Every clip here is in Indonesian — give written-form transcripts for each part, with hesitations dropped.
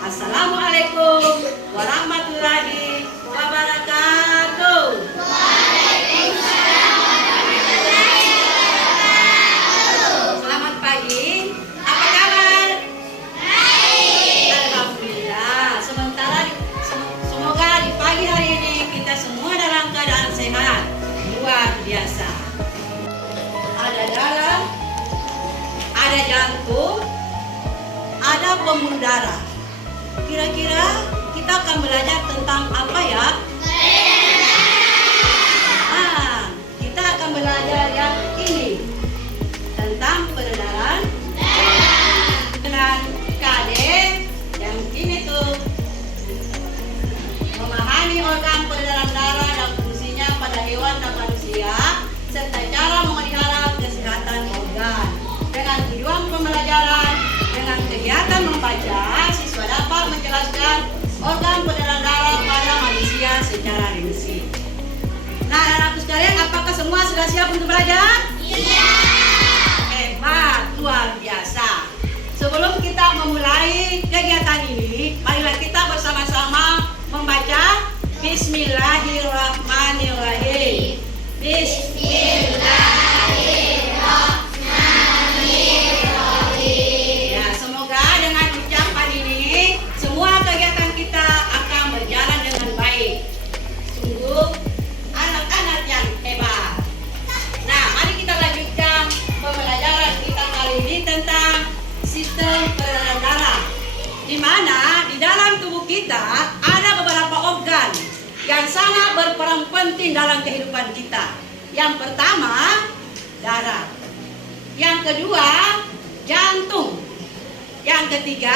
Assalamualaikum warahmatullahi wabarakatuh. Waalaikumsalam warahmatullahi wabarakatuh. Selamat pagi. Apa kabar? Baik. Alhamdulillah. Semoga di pagi hari ini kita semua dalam keadaan sehat. Luar biasa. Ada darah, ada jantung, ada pembuluh darah. Kira-kira kita akan belajar tentang apa ya? Kita akan belajar yang ini tentang peredaran dengan KD yang ini tuh memahami organ peredaran darah dan fungsinya pada hewan dan manusia serta cara memelihara kesehatan organ. Dengan tujuan pembelajaran dengan kegiatan membaca, siswa dapat menjelaskan organ peredaran darah pada manusia secara rinci. Nah, anak-anakku sekalian, apakah semua sudah siap untuk belajar? Iya. Hebat, luar biasa. Sebelum kita memulai kegiatan ini, marilah kita bersama-sama membaca Bismillahirrahmanirrahim. Ya, semoga dengan ucapan ini semua kegiatan kita akan berjalan dengan baik. Sungguh anak-anak yang hebat. Nah, mari kita lanjutkan pembelajaran kita kali ini tentang sistem peredaran darah, di mana di dalam tubuh kita ada beberapa organ yang sangat berperan penting dalam kehidupan kita. Yang pertama, darah. Yang kedua, jantung. Yang ketiga,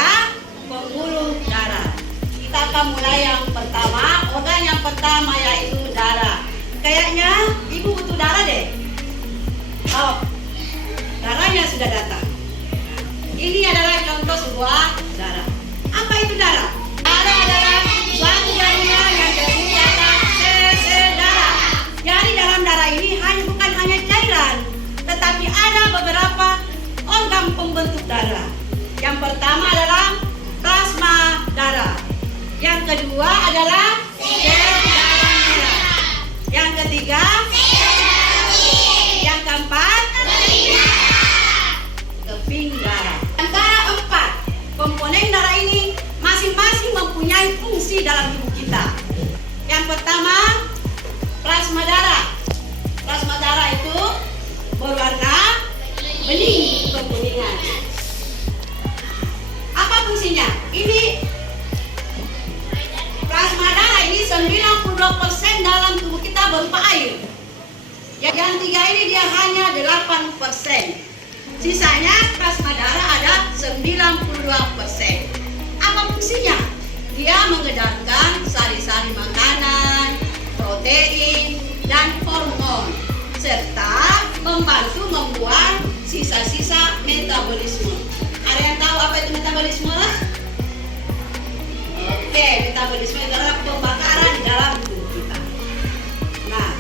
pembuluh darah. Kita akan mulai yang pertama. Organ yang pertama yaitu darah. Kayaknya ibu butuh darah deh. Oh, darahnya sudah datang. Ini adalah contoh sebuah darah. Apa itu darah? Darah adalah suatu jaringan yang terdiri atas sel-sel darah. Jadi dalam darah ini bukan hanya cairan, tetapi ada beberapa organ pembentuk darah. Yang pertama adalah plasma darah. Yang kedua adalah sel darah merah. Yang ketiga sel darah putih. Yang keempat keping darah. Antara empat komponen darah ini masing-masing mempunyai fungsi dalam tubuh kita. Yang pertama, plasma darah. Plasma darah itu berwarna bening kekuningan. Apa fungsinya? Ini plasma darah ini 92% dalam tubuh kita berupa air. Yang tiga ini dia hanya 8%. Sisanya plasma darah ada 92%. Apa fungsinya? Dia mengedarkan sari-sari makanan, protein, dan hormon, serta membantu membuat sisa-sisa metabolisme. Ada yang tahu apa itu metabolisme? Oke, metabolisme adalah pembakaran di dalam tubuh kita. Nah,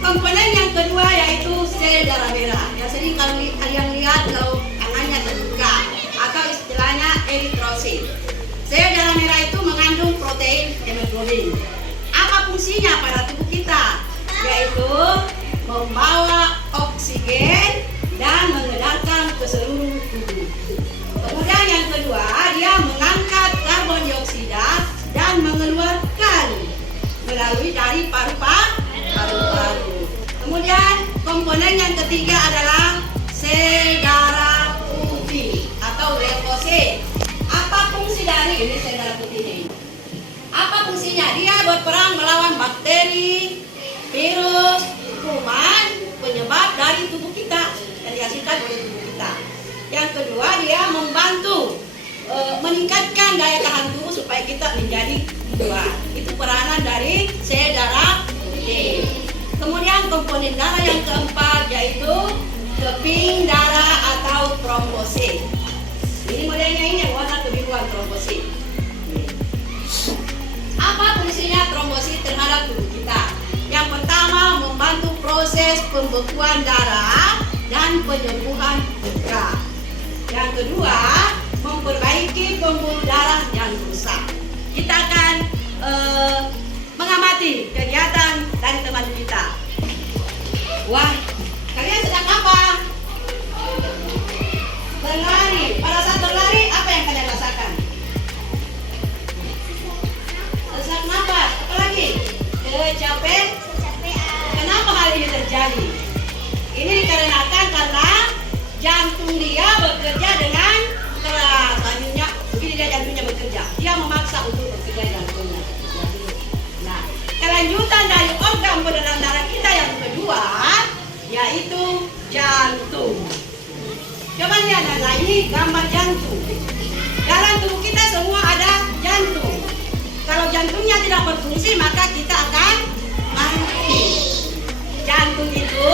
komponen yang kedua yaitu sel darah merah. Ya, sering kalau kalian lihat kalau tangannya terbuka atau istilahnya eritrosit. Sel darah merah itu mengandung protein hemoglobin. Apa fungsinya pada tubuh kita? Yaitu membawa oksigen dan mengedarkan ke seluruh tubuh. Kemudian yang kedua, dia mengangkat karbon dioksida dan mengeluarkan melalui dari paru-paru. Kemudian komponen yang ketiga adalah sel darah putih atau leukosit. Apa fungsi dari ini sel darah putih ini? Apa fungsinya? Dia berperan melawan bakteri, virus, kuman, penyebab dari tubuh kita yang dihasilkan oleh tubuh kita. Yang kedua, dia membantu meningkatkan daya tahan tubuh supaya kita menjadi kuat. Itu peranan dari sel darah putih. Kemudian komponen darah yang keempat yaitu keping darah atau trombosit. Ini modelnya ini yang warna kebiruan trombosit. Apa fungsinya trombosit terhadap tubuh kita? Yang pertama, membantu proses pembekuan darah dan penyembuhan luka. Yang kedua, memperbaiki pembuluh darah yang rusak. Kita akan mengamati kegiatan dari teman kita. Wah, kalian sedang apa? Berlari. Pada saat berlari, apa yang kalian rasakan? Sesak napas. Apa lagi? Kecapean. Kenapa hal ini terjadi? Ini dikarenakan karena jantung dia bekerja dengan keras. Selanjutnya, begini dia jantungnya bekerja. Dia memaksa untuk bekerja jantungnya. Nah, kelanjutan dari organ peredaran darah kita yang kedua, yaitu jantung. Coba lihat, nah ini gambar jantung. Dalam tubuh kita semua ada jantung. Kalau jantungnya tidak berfungsi, maka kita akan mati. Jantung itu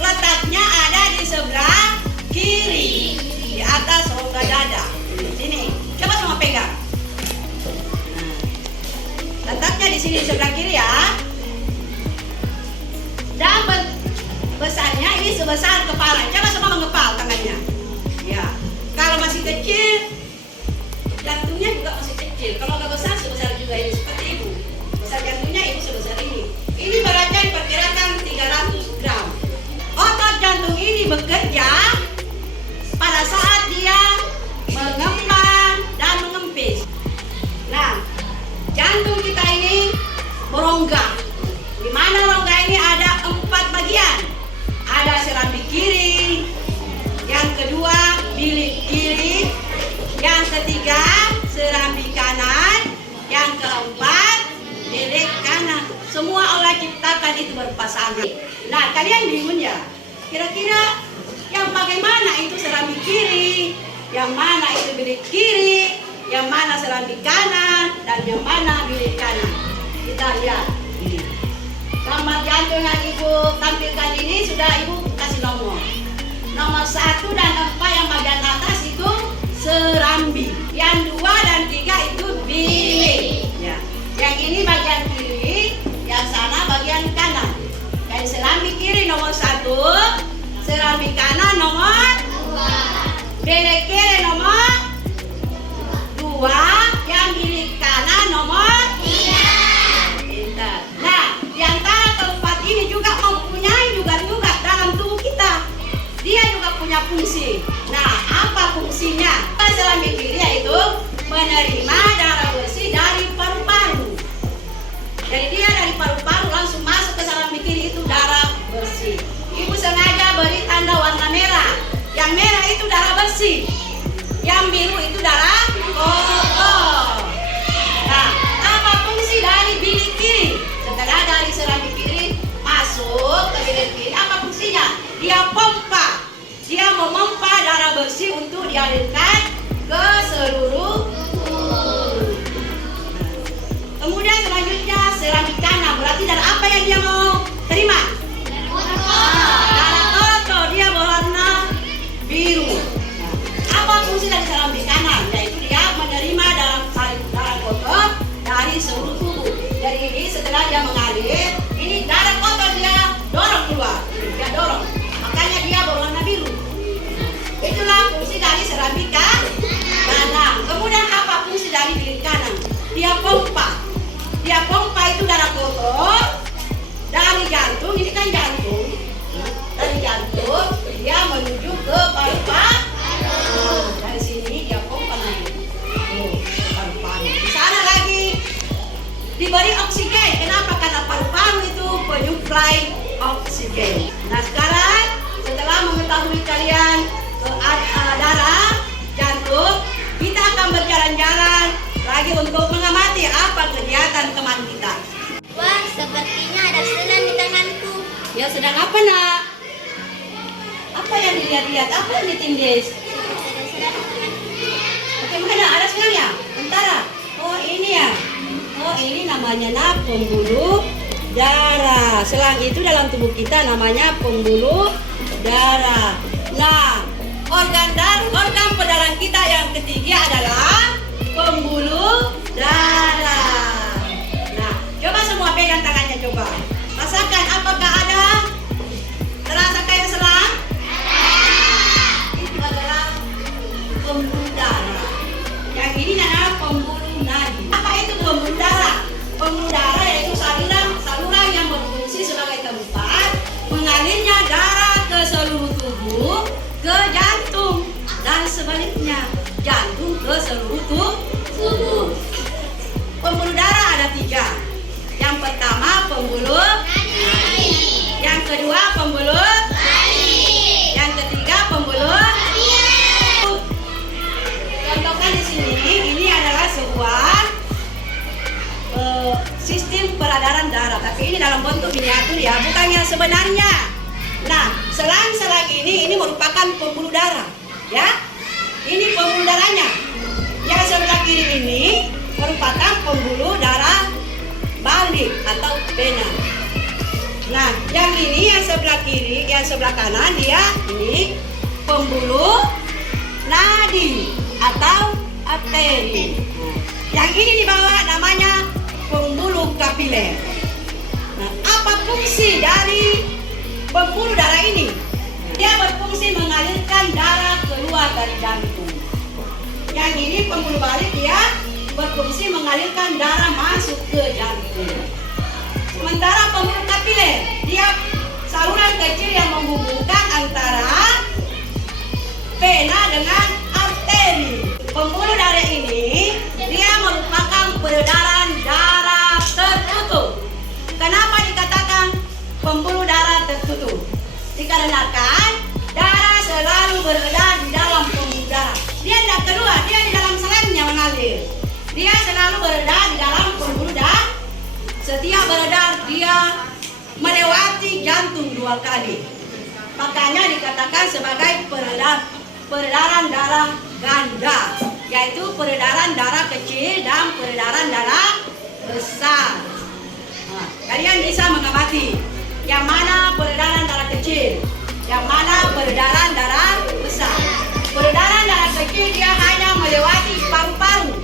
letaknya ada di sebelah kiri, di atas rongga dada. Sini, coba semua pegang. Nah, letaknya di sini di sebelah kiri ya. Dan besarnya ini sebesar kepala. Coba semua mengepal tangannya. Ya, kalau masih kecil, jantungnya juga masih kecil. Kalau agak besar, sebesar juga ini seperti ibu. Besar jantungnya ibu sebesar ini. Ini beratnya diperkirakan 300 gram. Otot jantung ini bekerja pada saat dia mengembang dan mengempis. Nah, jantung kita ini berongga. Di mana rongga ini ada 4 bagian. Ada serambi kiri, yang kedua bilik kiri, yang ketiga serambi kanan, yang keempat bilik kanan. Semua Allah ciptakan itu berpasangan. Nah, kalian bingung ya? Kira-kira yang bagaimana itu serambi kiri, yang mana itu bilik kiri, yang mana serambi kanan, dan yang mana bilik kanan? Kita lihat ini. Gambar jantung yang ibu tampilkan ini sudah ibu kasih nomor. Nomor 1 dan 4 yang bagian atas itu serambi. Yang 2 dan 3 itu bilik. Ya. Yang ini bagian kiri, yang sana bagian kanan. Dari serambi kiri nomor 1, serambi kanan nomor 2, bilik kiri nomor 2, yang bilik kanan nomor 3. Nah, di antara keempat ini juga mempunyai juga dalam tubuh kita. Dia juga punya fungsi. Nah, apa fungsinya? Serambi kiri yaitu menerima darah bersih dari paru-paru. Jadi dia dari paru-paru langsung masuk ke serambi kiri itu darah bersih. Ibu sengaja beri tanda warna merah. Yang merah itu darah bersih. Yang biru itu darah kotor. Nah, apa fungsi dari bilik kiri? Setelah dari serambi kiri masuk ke bilik kiri, apa fungsinya? Dia pompa. Dia memompa darah bersih untuk dialirkan ke seluruh tubuh. Kemudian selanjutnya serambi kanan. Berarti darah apa yang dia mau terima? Darah kotor. Dia berwarna biru. Nah, apa fungsi dari serambi kanan? Yaitu dia menerima darah kotor dari seluruh tubuh. Jadi ini setelah dia mengalir, ini darah kotor dia dorong keluar. Dia dorong. Makanya dia berwarna biru. Itulah fungsi dari serambi kanan. Kemudian apa fungsi dari bilik kanan? Dia pompa. Dia pompa itu darah kotor dari jantung. Ini kan jantung. Dari jantung dia menuju ke paru-paru. Dari sini dia pompa naik. Paru-paru. Di sana lagi diberi oksigen. Kenapa? Karena paru-paru itu penyuplai oksigen. Nah, sekarang setelah mengetahui kalian darah jantung, kita akan berjalan-jalan lagi untuk mengamati apa kegiatan teman kita. Wah, sepertinya ada sedang di tanganku. Ya, sedang apa nak? Apa yang dilihat-lihat? Apa yang ditindis? Ada sedang di tanganku. Bagaimana? Ada sekarang ya? Bentar. Oh, ini ya. Oh, ini namanya nak pembuluh darah. Selang itu dalam tubuh kita namanya pembuluh darah. Nah, organ peredaran kita yang ketiga adalah pembuluh darah. Nah, coba semua pegang tangannya coba. Rasakan apakah ada terasa kayak selang? Itu adalah pembuluh darah. ke jantung dan sebaliknya, jantung ke seluruh tubuh. Pembuluh darah ada 3. Yang pertama pembuluh nadi. Yang kedua pembuluh nadi. Yang ketiga pembuluh jantung. Contohkan di sini, ini adalah sebuah sistem peredaran darah, tapi ini dalam bentuk miniatur ya, bukan yang sebenarnya. Nah, selang-selang ini merupakan pembuluh darah, ya. Ini pembuluh darahnya. Yang sebelah kiri ini merupakan pembuluh darah balik atau vena. Nah, yang ini yang sebelah kiri, yang sebelah kanan dia ini pembuluh nadi atau arteri. Yang ini di bawah namanya pembuluh kapiler. Nah, apa fungsi dari pembuluh darah ini? Dia berfungsi mengalirkan darah keluar dari jantung. Yang ini pembuluh balik, dia berfungsi mengalirkan darah masuk ke jantung. Sementara pembuluh kapiler, dia saluran kecil yang menghubungkan antara vena dengan arteri. Pembuluh darah ini dia merupakan peredaran darah tertutup. Kenapa dikatakan pembuluh darah tertutup? Dikarenakan darah selalu beredar di dalam pembuluh darah. Dia tidak keluar, dia di dalam selangnya mengalir. Dia selalu beredar di dalam pembuluh darah. Setiap beredar dia melewati jantung 2 kali. Makanya dikatakan sebagai peredaran darah ganda, yaitu peredaran darah kecil dan peredaran darah besar. Nah, kalian bisa mengamati yang mana peredaran darah kecil, yang mana peredaran darah besar. Peredaran darah kecil dia hanya melewati paru-paru,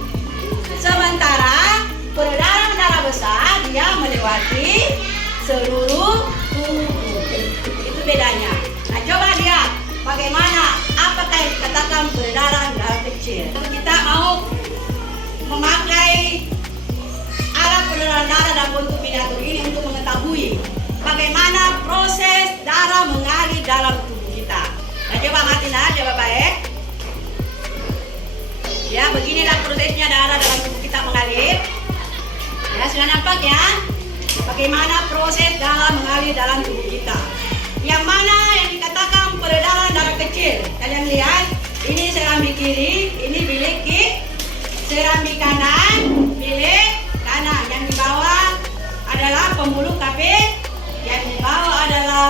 sementara peredaran darah besar dia melewati seluruh tubuh. Itu bedanya. Nah, coba lihat bagaimana, apakah yang dikatakan peredaran darah kecil. Kita mau memakai alat peredaran darah dalam bentuk miniatur ini untuk mengetahui bagaimana proses darah mengalir dalam tubuh kita. Nah, coba matiin aja Bapak. Ya, beginilah prosesnya darah dalam tubuh kita mengalir. Ya, sudah nampak ya bagaimana proses darah mengalir dalam tubuh kita. Yang mana yang dikatakan peredaran darah kecil? Kalian lihat, ini serambi kiri, ini bilik kiri, serambi kanan, bilik kanan. Yang di bawah adalah pembuluh kapiler, yang di bawah adalah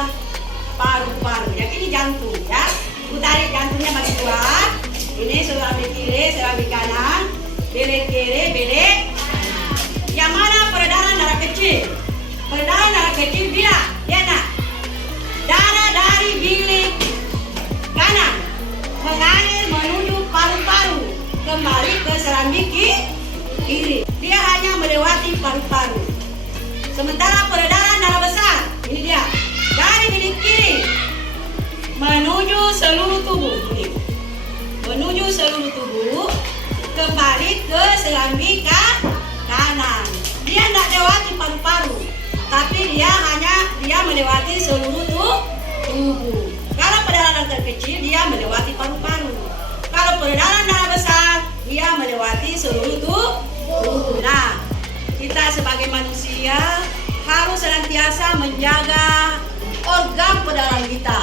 paru-paru. Yang ini jantung ya. Ibu tarik jantungnya bagi 2. Ini serambi kiri, serambi kanan, bilik kiri, bilik kanan. Yang mana peredaran darah kecil? Peredaran darah kecil dia nak darah dari bilik kanan mengalir menuju paru-paru kembali ke serambi kiri. Dia hanya melewati paru-paru. Sementara peredaran darah besar ini dia dari bilik kiri menuju seluruh tubuh. Menuju seluruh tubuh kembali ke serambi kanan. Dia tidak lewati paru-paru, tapi dia melewati seluruh tubuh. Kalau peredaran darah kecil dia melewati paru-paru. Kalau peredaran darah besar dia melewati seluruh tubuh. Nah, kita sebagai manusia harus senantiasa menjaga organ peredaran kita.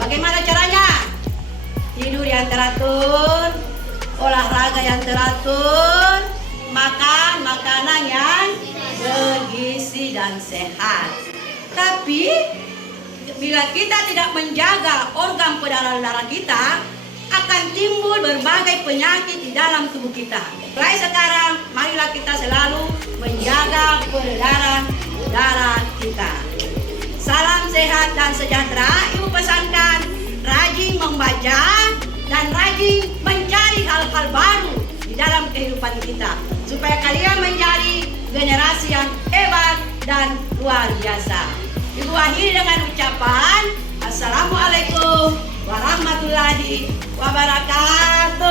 Bagaimana caranya? Tidur yang teratur, olahraga yang teratur, makan makanan yang bergizi dan sehat. Tapi bila kita tidak menjaga organ peredaran darah kita, akan timbul berbagai penyakit di dalam tubuh kita. Mulai sekarang, marilah kita selalu menjaga peredaran darah kita. Salam sehat dan sejahtera. Ibu pesankan rajin membaca dan rajin mencari hal-hal baru di dalam kehidupan kita, supaya kalian menjadi generasi yang hebat dan luar biasa. Ibu akhiri dengan ucapan Assalamualaikum warahmatullahi wabarakatuh.